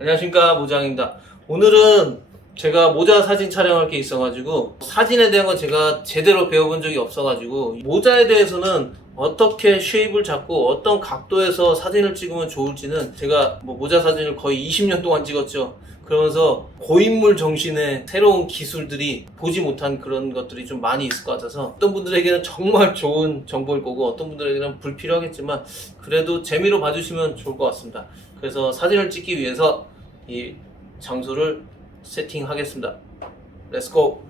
안녕하십니까 모장입니다. 오늘은 제가 모자 사진 촬영할 게 있어가지고 사진에 대한 건 제가 제대로 배워본 적이 없어가지고 모자에 대해서는 어떻게 쉐입을 잡고 어떤 각도에서 사진을 찍으면 좋을지는 제가 뭐 모자 사진을 거의 20년 동안 찍었죠. 그러면서 고인물 정신의 새로운 기술들이 보지 못한 그런 것들이 좀 많이 있을 것 같아서 어떤 분들에게는 정말 좋은 정보일 거고 어떤 분들에게는 불필요하겠지만 그래도 재미로 봐주시면 좋을 것 같습니다. 그래서 사진을 찍기 위해서 이 장소를 세팅하겠습니다. 렛츠고!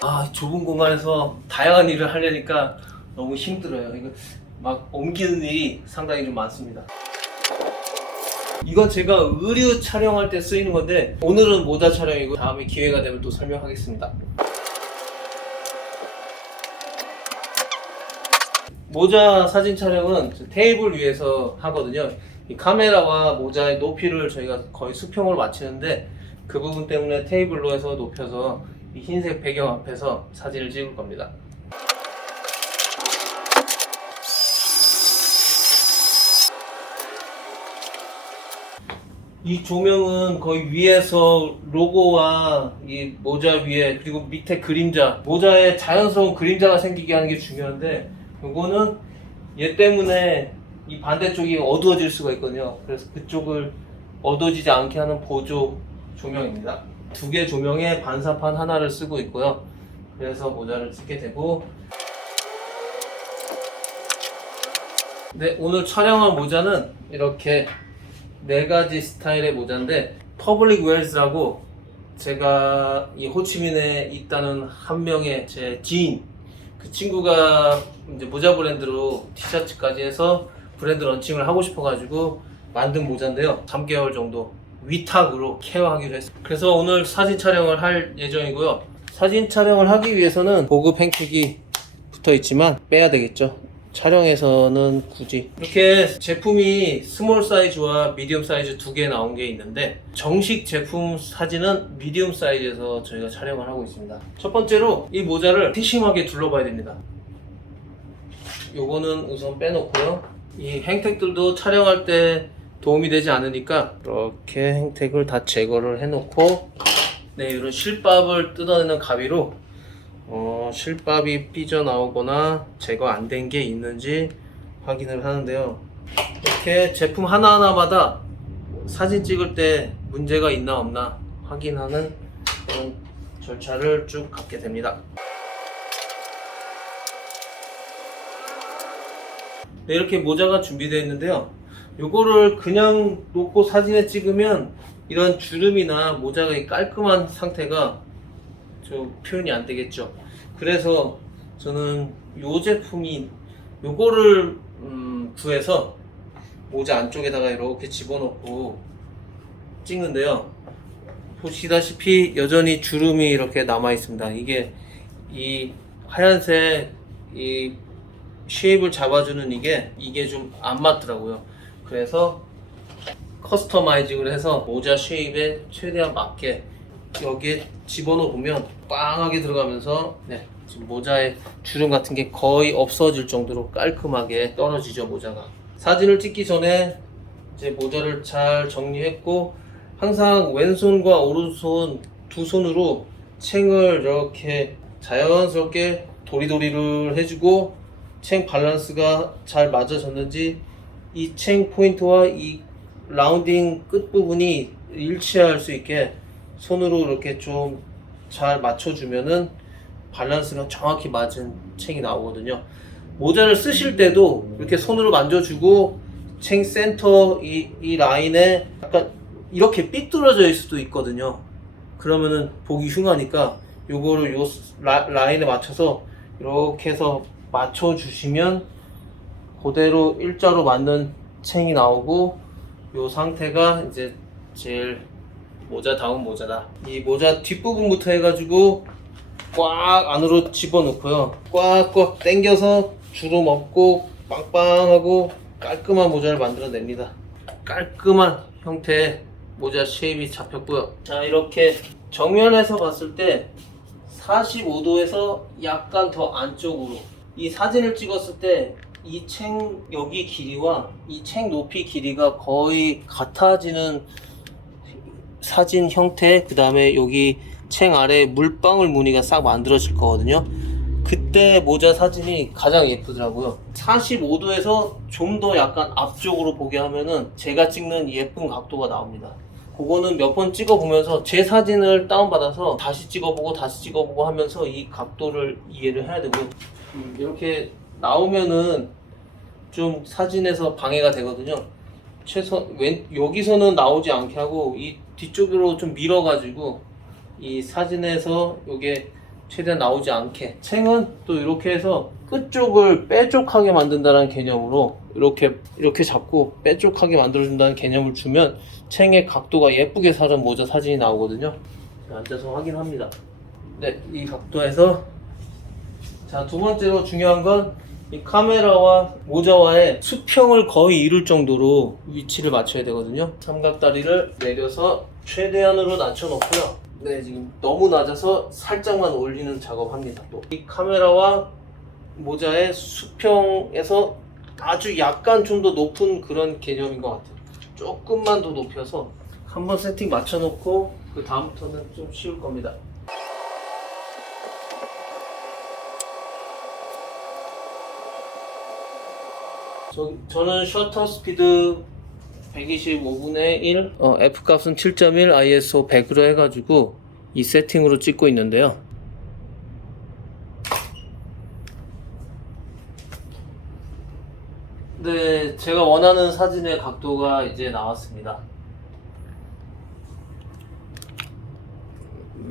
아, 이 좁은 공간에서 다양한 일을 하려니까 너무 힘들어요. 이거 막 옮기는 일이 상당히 좀 많습니다. 이건 제가 의류 촬영할 때 쓰이는 건데 오늘은 모자 촬영이고 다음에 기회가 되면 또 설명하겠습니다. 모자 사진 촬영은 테이블 위에서 하거든요. 이 카메라와 모자의 높이를 저희가 거의 수평으로 맞추는데 그 부분 때문에 테이블로 해서 높여서 이 흰색 배경 앞에서 사진을 찍을 겁니다. 이 조명은 거의 위에서 로고와 이 모자 위에 그리고 밑에 그림자 모자에 자연스러운 그림자가 생기게 하는 게 중요한데 요거는 얘 때문에 이 반대쪽이 어두워질 수가 있거든요. 그래서 그쪽을 어두워지지 않게 하는 보조 조명입니다. 두 개 조명에 반사판 하나를 쓰고 있고요. 그래서 모자를 쓰게 되고. 네 오늘 촬영한 모자는 이렇게 네 가지 스타일의 모자인데 퍼블릭 웰즈라고 제가 이 호치민에 있다는 한 명의 제 지인 그 친구가 이제 모자 브랜드로 티셔츠까지 해서 브랜드 런칭을 하고 싶어가지고 만든 모자인데요. 3개월 정도 위탁으로 케어하기로 했어요 그래서 오늘 사진 촬영을 할 예정이고요. 사진 촬영을 하기 위해서는 보급 행택이 붙어 있지만 빼야 되겠죠 촬영에서는 굳이. 이렇게 제품이 스몰 사이즈와 미디엄 사이즈 두 개 나온 게 있는데 정식 제품 사진은 미디엄 사이즈에서 저희가 촬영을 하고 있습니다. 첫 번째로 이 모자를 세심하게 둘러봐야 됩니다. 요거는 우선 빼놓고요. 이 행택들도 촬영할 때 도움이 되지 않으니까 이렇게 행택을 다 제거를 해놓고 네 이런 실밥을 뜯어내는 가위로 어, 실밥이 삐져나오거나 제거 안 된 게 있는지 확인을 하는데요. 이렇게 제품 하나하나마다 사진 찍을 때 문제가 있나 없나 확인하는 그런 절차를 쭉 갖게 됩니다. 네, 이렇게 모자가 준비되어 있는데요. 요거를 그냥 놓고 사진에 찍으면 이런 주름이나 모자가 깔끔한 상태가 좀 표현이 안 되겠죠. 그래서 저는 요 제품이 요거를 음, 구해서 모자 안쪽에다가 이렇게 집어넣고 찍는데요. 보시다시피 여전히 주름이 이렇게 남아 있습니다. 이게 이 하얀색 이 쉐입을 잡아주는 이게 이게 좀 안 맞더라고요. 그래서 커스터마이징을 해서 모자 쉐입에 최대한 맞게 여기에 집어넣어 보면 빵하게 들어가면서 네, 지금 모자에 주름 같은 게 거의 없어질 정도로 깔끔하게 떨어지죠 모자가. 사진을 찍기 전에 이제 모자를 잘 정리했고 항상 왼손과 오른손 두 손으로 챙을 이렇게 자연스럽게 도리도리를 해주고 챙 밸런스가 잘 맞아졌는지 이 챙 포인트와 이 라운딩 끝 부분이 일치할 수 있게 손으로 이렇게 좀 잘 맞춰주면은 밸런스가 정확히 맞은 챙이 나오거든요. 모자를 쓰실 때도 이렇게 손으로 만져주고 챙 센터 이, 이 라인에 약간 이렇게 삐뚤어져 있을 수도 있거든요. 그러면은 보기 흉하니까 요거를 요 라, 라인에 맞춰서 이렇게 해서 맞춰주시면 그대로 일자로 맞는 챙이 나오고 요 상태가 이제 제일 모자 다운 모자다. 이 모자 뒷부분부터 해가지고 꽉 안으로 집어넣고요. 꽉꽉 당겨서 주름 없고 빵빵하고 깔끔한 모자를 만들어냅니다. 깔끔한 형태의 모자 쉐입이 잡혔고요. 자 이렇게 정면에서 봤을 때 45도에서 약간 더 안쪽으로 이 사진을 찍었을 때 이 챙 여기 길이와 이 챙 높이 길이가 거의 같아지는 사진 형태 그 다음에 여기 챙 아래 물방울 무늬가 싹 만들어질 거거든요. 그때 모자 사진이 가장 예쁘더라고요. 45도에서 좀 더 약간 앞쪽으로 보게 하면은 제가 찍는 예쁜 각도가 나옵니다. 그거는 몇 번 찍어보면서 제 사진을 다운받아서 다시 찍어보고 다시 찍어보고 하면서 이 각도를 이해를 해야 되고요. 음, 이렇게 나오면은 좀 사진에서 방해가 되거든요. 최소 왼 여기서는 나오지 않게 하고 이 뒤쪽으로 좀 밀어가지고 이 사진에서 요게 최대한 나오지 않게. 챙은 또 이렇게 해서 끝쪽을 빼쪽하게 만든다는 개념으로 이렇게 이렇게 잡고 빼쪽하게 만들어준다는 개념을 주면 챙의 각도가 예쁘게 살은 모자 사진이 나오거든요. 자, 앉아서 확인합니다. 네이 각도에서 자 두 번째로 중요한 건 이 카메라와 모자와의 수평을 거의 이룰 정도로 위치를 맞춰야 되거든요. 삼각다리를 내려서 최대한으로 낮춰놓고요. 네, 지금 너무 낮아서 살짝만 올리는 작업합니다. 또 이 카메라와 모자의 수평에서 아주 약간 좀 더 높은 그런 개념인 것 같아요. 조금만 더 높여서 한번 세팅 맞춰놓고 그 다음부터는 좀 쉬울 겁니다. 저, 저는 셔터 스피드 125분의 1, 어, F 값은 7.1, ISO 100으로 해가지고 이 세팅으로 찍고 있는데요. 네, 제가 원하는 사진의 각도가 이제 나왔습니다.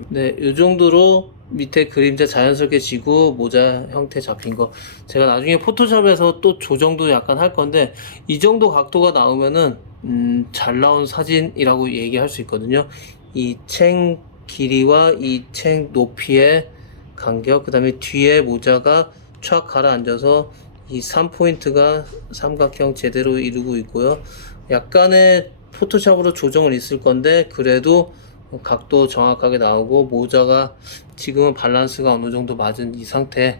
네, 이 정도로 밑에 그림자 자연스럽게 지고 모자 형태 잡힌 거 제가 나중에 포토샵에서 또 조정도 약간 할 건데 이 정도 각도가 나오면은 음, 잘 나온 사진이라고 얘기할 수 있거든요. 이 챙 길이와 이 챙 높이의 간격, 그 다음에 뒤에 모자가 촥 가라앉아서 이 3포인트가 삼각형 제대로 이루고 있고요. 약간의 포토샵으로 조정은 있을 건데 그래도 각도 정확하게 나오고 모자가 지금은 밸런스가 어느 정도 맞은 이 상태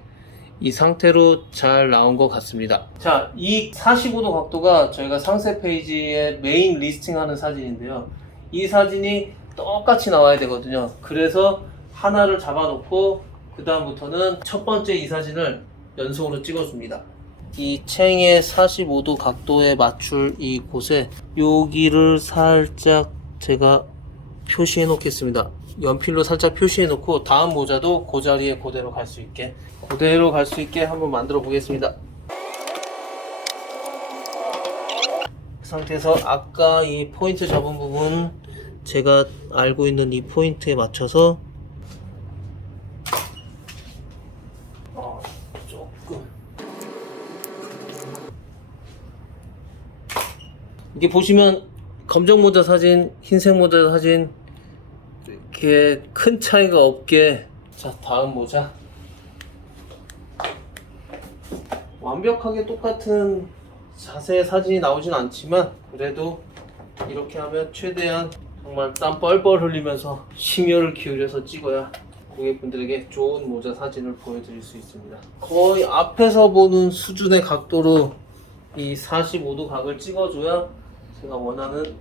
이 상태로 잘 나온 것 같습니다. 자 이 45도 각도가 저희가 상세 페이지에 메인 리스팅하는 사진인데요. 이 사진이 똑같이 나와야 되거든요. 그래서 하나를 잡아놓고 그 다음부터는 첫 번째 이 사진을 연속으로 찍어줍니다. 이 챙의 45도 각도에 맞출 이 곳에 여기를 살짝 제가 표시해 놓겠습니다. 연필로 살짝 표시해 놓고 다음 모자도 그 자리에 그대로 갈 수 있게 그대로 갈 수 있게 한번 만들어 보겠습니다. 그 상태에서 아까 이 포인트 잡은 부분 제가 알고 있는 이 포인트에 맞춰서 어, 조금 이게 보시면 검정 모자 사진, 흰색 모자 사진 이렇게 큰 차이가 없게. 자 다음 모자. 완벽하게 똑같은 자세의 사진이 나오진 않지만 그래도 이렇게 하면 최대한 정말 땀 뻘뻘 흘리면서 심혈을 기울여서 찍어야 고객분들에게 좋은 모자 사진을 보여드릴 수 있습니다. 거의 앞에서 보는 수준의 각도로 이 45도 각을 찍어줘야 제가 원하는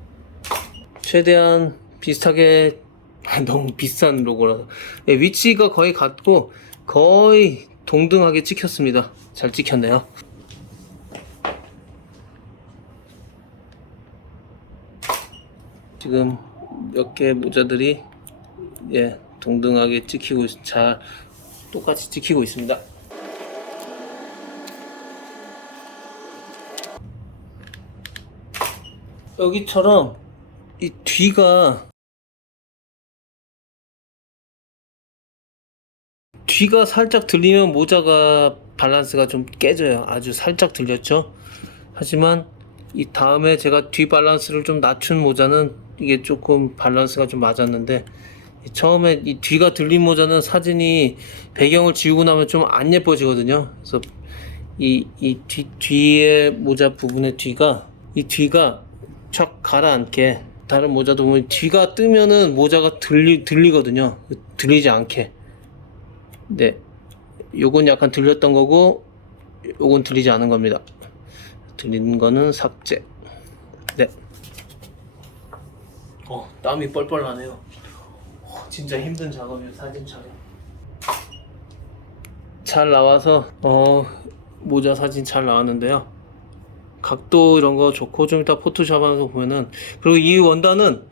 최대한 비슷하게 아, 너무 비싼 로고라서. 네, 위치가 거의 같고 거의 동등하게 찍혔습니다. 잘 찍혔네요. 지금 몇 개 모자들이 예 동등하게 찍히고 있- 잘 똑같이 찍히고 있습니다 여기처럼 이 뒤가 뒤가 살짝 들리면 모자가 밸런스가 좀 깨져요. 아주 살짝 들렸죠. 하지만 이 다음에 제가 뒤 밸런스를 좀 낮춘 모자는 이게 조금 밸런스가 좀 맞았는데 이 처음에 이 뒤가 들린 모자는 사진이 배경을 지우고 나면 좀 안 예뻐지거든요. 그래서 이, 이 뒤, 뒤에 모자 부분의 뒤가 이 뒤가 촥 가라앉게 다른 모자도 보면 뒤가 뜨면은 모자가 들리, 들리거든요 들리지 않게 네 요건 약간 들렸던 거고 요건 들리지 않은 겁니다. 들리는 거는 삭제. 네. 어, 땀이 뻘뻘 나네요. 어, 진짜 힘든 작업이에요, 사진 촬영. 잘 나와서 어 모자 사진 잘 나왔는데요. 각도 이런 거 좋고 좀 이따 포토샵 하면서 보면은 그리고 이 원단은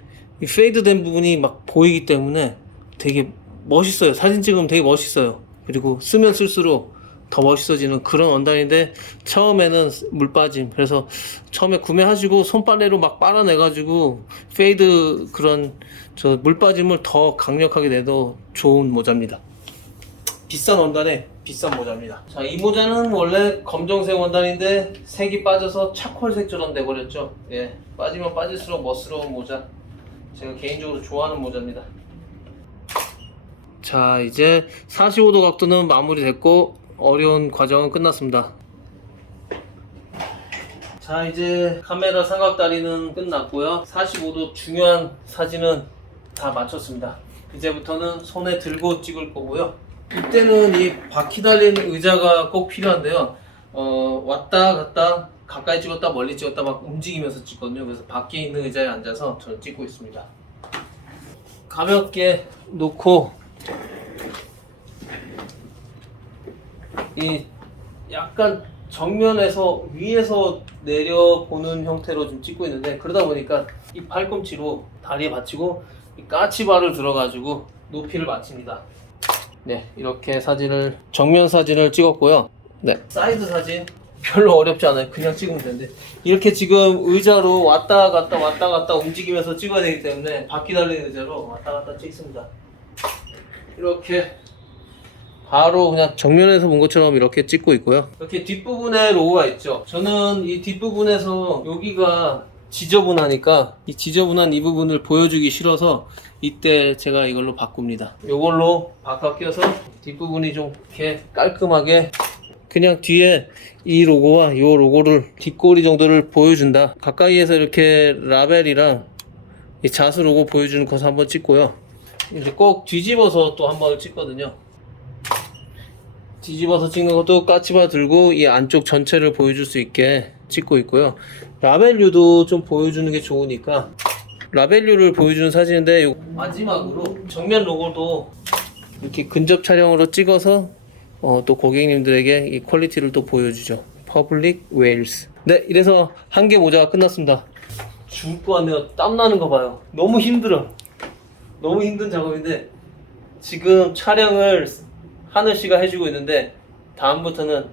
이 페이드된 부분이 막 보이기 때문에 되게 멋있어요. 사진 찍으면 되게 멋있어요. 그리고 쓰면 쓸수록 더 멋있어지는 그런 원단인데 처음에는 물 빠짐. 그래서 처음에 구매하시고 손빨래로 막 빨아내가지고 페이드 그런 저 물 빠짐을 더 강력하게 내도 좋은 모자입니다. 비싼 원단에 비싼 모자입니다. 자, 이 모자는 원래 검정색 원단인데 색이 빠져서 차콜색처럼 돼버렸죠. 예, 빠지면 빠질수록 멋스러운 모자. 제가 개인적으로 좋아하는 모자입니다. 자, 이제 45도 각도는 마무리됐고 어려운 과정은 끝났습니다. 자, 이제 카메라 삼각다리는 끝났고요. 45도 중요한 사진은 다 마쳤습니다. 이제부터는 손에 들고 찍을 거고요. 이때는 이 바퀴 달린 의자가 꼭 필요한데요. 어, 왔다 갔다 가까이 찍었다 멀리 찍었다 막 움직이면서 찍거든요. 그래서 밖에 있는 의자에 앉아서 저는 찍고 있습니다. 가볍게 놓고 이 약간 정면에서 위에서 내려보는 형태로 좀 찍고 있는데 그러다 보니까 이 팔꿈치로 다리에 받치고 이 까치발을 들어가지고 높이를 맞춥니다. 네, 이렇게 사진을 정면 사진을 찍었고요. 네, 사이드 사진 별로 어렵지 않아요. 그냥 찍으면 되는데 이렇게 지금 의자로 왔다 갔다 왔다 갔다 움직이면서 찍어야 되기 때문에 바퀴 달린 의자로 왔다 갔다 찍습니다. 이렇게 바로 그냥 정면에서 본 것처럼 이렇게 찍고 있고요. 이렇게 뒷부분에 로고가 있죠. 저는 이 뒷부분에서 여기가 지저분하니까 이 지저분한 이 부분을 보여주기 싫어서 이때 제가 이걸로 바꿉니다. 이걸로 바꿔 껴서 뒷부분이 좀 이렇게 깔끔하게 그냥 뒤에 이 로고와 이 로고를 뒷꼬리 정도를 보여준다. 가까이에서 이렇게 라벨이랑 이 자수 로고 보여주는 것을 한번 찍고요. 이제 꼭 뒤집어서 또 한번 찍거든요. 뒤집어서 찍는 것도 까치바 들고 이 안쪽 전체를 보여줄 수 있게 찍고 있고요. 라벨류도 좀 보여주는 게 좋으니까 라벨류를 보여주는 사진인데 요- 마지막으로 정면 로고도 이렇게 근접 촬영으로 찍어서 어, 또 고객님들에게 이 퀄리티를 또 보여주죠. 퍼블릭 웨일스. 네, 이래서 한 개 모자가 끝났습니다. 죽을 것 같네요. 땀 나는 거 봐요. 너무 힘들어. 너무 힘든 작업인데 지금 촬영을 하늘 씨가 해주고 있는데 다음부터는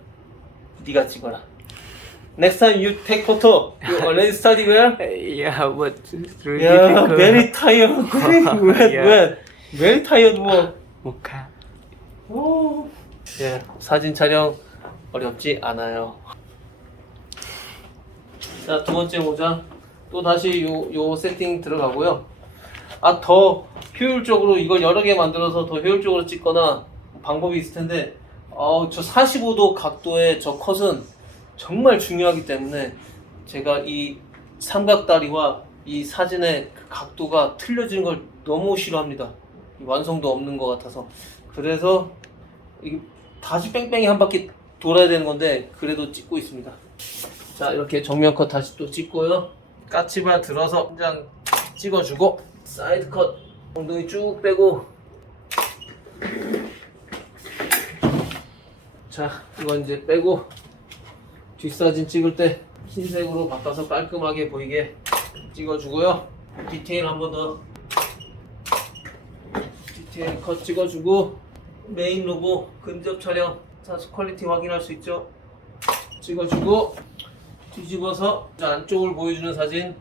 네가 찍어라. Next time you take photo. You already study where? Yeah, but it's really Yeah, difficult. very tired. Very wet, Yeah. wet. Very tired work. Mukha. 오. 예, 사진 촬영 어렵지 않아요. 자, 두 번째 모자. 또 다시 요, 요 세팅 들어가고요. 아, 더 효율적으로 이걸 여러 개 만들어서 더 효율적으로 찍거나 방법이 있을 텐데, 어, 저 45도 각도의 저 컷은 정말 중요하기 때문에 제가 이 삼각다리와 이 사진의 그 각도가 틀려지는 걸 너무 싫어합니다. 이 완성도 없는 것 같아서. 그래서 이 다시 뺑뺑이 한 바퀴 돌아야 되는 건데 그래도 찍고 있습니다. 자 이렇게 정면 컷 다시 또 찍고요. 까치발 들어서 한 장 찍어주고 사이드 컷 엉덩이 쭉 빼고 자 이건 이제 빼고 뒷사진 찍을 때 흰색으로 바꿔서 깔끔하게 보이게 찍어주고요. 디테일 한 번 더. 디테일 컷 찍어주고 메인 로고 근접 촬영. 사수 퀄리티 확인할 수 있죠? 찍어주고 뒤집어서 저 안쪽을 보여주는 사진.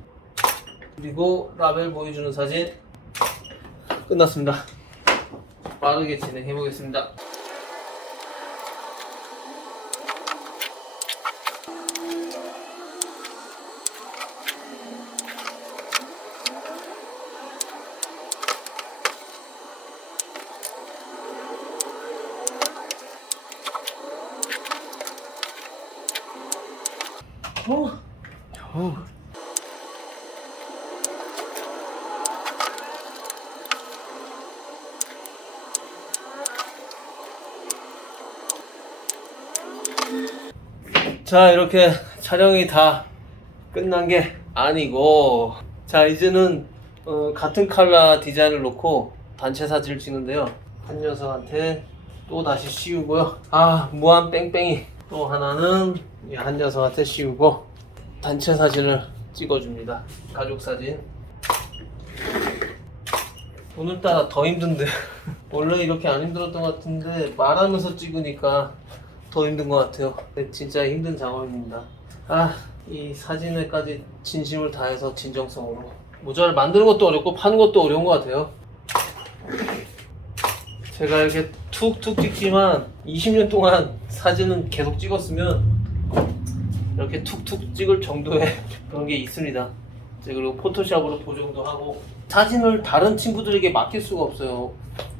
그리고 라벨 보여주는 사진. 끝났습니다. 빠르게 진행해 보겠습니다 어. Oh. 자 이렇게 촬영이 다 끝난 게 아니고 자 이제는 어, 같은 컬러 디자인을 놓고 단체 사진을 찍는데요 한 녀석한테 또 다시 씌우고요 아 무한 뺑뺑이 또 하나는 이 한 녀석한테 씌우고 단체 사진을 찍어줍니다. 가족 사진. 오늘따라 더 힘든데. 원래 이렇게 안 힘들었던 것 같은데 말하면서 찍으니까 더 힘든 것 같아요. 진짜 힘든 작업입니다. 아 이 사진에까지 진심을 다해서 진정성으로. 모자를 만드는 것도 어렵고 파는 것도 어려운 것 같아요. 제가 이렇게 툭툭 찍지만 20년 동안 사진은 계속 찍었으면 이렇게 툭툭 찍을 정도의 그런 게 있습니다. 그리고 포토샵으로 보정도 하고 사진을 다른 친구들에게 맡길 수가 없어요.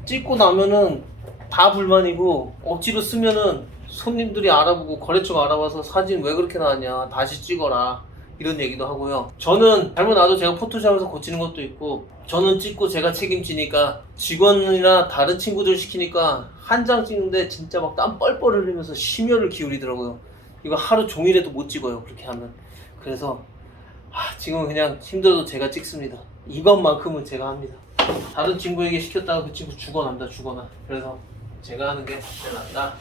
찍고 나면은 다 불만이고 억지로 쓰면은 손님들이 알아보고 거래처가 알아봐서 사진 왜 그렇게 나왔냐 다시 찍어라 이런 얘기도 하고요. 저는 잘못 나도 제가 포토샵에서 고치는 것도 있고 저는 찍고 제가 책임지니까 직원이나 다른 친구들 시키니까 한 장 찍는데 진짜 막 땀 뻘뻘 흘리면서 심혈을 기울이더라고요. 이거 하루 종일해도 못 찍어요 그렇게 하면. 그래서 아, 지금 그냥 힘들어도 제가 찍습니다. 이것만큼은 제가 합니다. 다른 친구에게 시켰다가 그 친구 죽어난다 죽어나. 그래서 제가 하는 게 제일 낫다.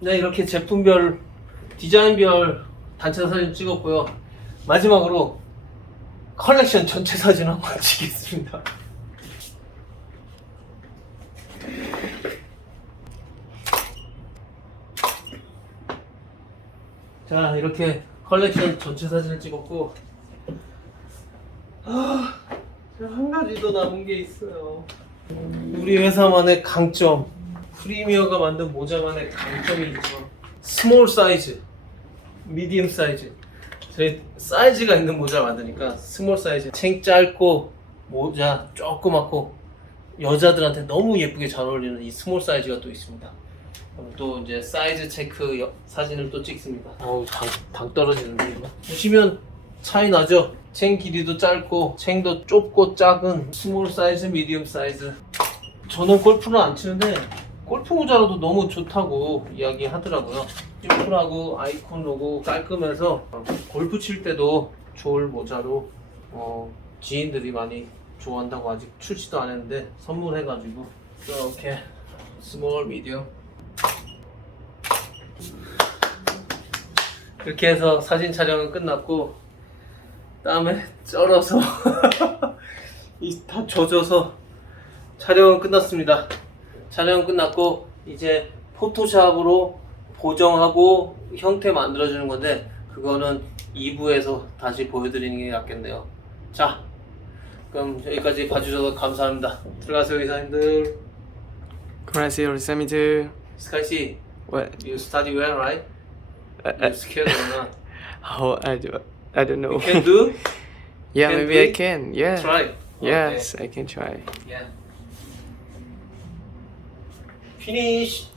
네 이렇게 제품별 디자인별 단체 사진 찍었고요. 마지막으로 컬렉션 전체 사진 한 번 찍겠습니다. 자 이렇게 컬렉션 전체 사진을 찍었고. 아, 한 가지 더 남은 게 있어요. 우리 회사만의 강점 프리미어가 만든 모자만의 강점이 있죠. 스몰 사이즈 미디움 사이즈 저희 사이즈가 있는 모자를 만드니까 스몰 사이즈 챙 짧고 모자 조그맣고 여자들한테 너무 예쁘게 잘 어울리는 이 스몰 사이즈가 또 있습니다 그럼 또 이제 사이즈 체크 여- 사진을 또 찍습니다. 어우 당, 당 떨어지는데 이거. 보시면 차이 나죠? 챙 길이도 짧고 챙도 좁고 작은 스몰 사이즈, 미디움 사이즈. 저는 골프를 안 치는데 골프 모자라도 너무 좋다고 이야기하더라고요. 심플하고 아이콘 로고 깔끔해서 골프 칠 때도 좋을 모자로 어, 지인들이 많이 좋아한다고 아직 출시도 안 했는데 선물해가지고 이렇게 스몰, 미디움 이렇게 해서 사진 촬영은 끝났고 땀에 쩔어서 이다 젖어서 촬영은 끝났습니다. 촬영은 끝났고 이제 포토샵으로 보정하고 형태 만들어주는 건데 그거는 2부에서 다시 보여드리는 게 낫겠네요. 자 그럼 여기까지 봐주셔서 감사합니다. 들어가세요 이사님들. 안녕하세요, 리사미드. 스카이 씨, What? you study well, right? Uh, You uh, scared or not? oh, I do. I don't know. You can do? yeah, can maybe do I can. Yeah. Try. Yes, I can try. Yeah. Finish.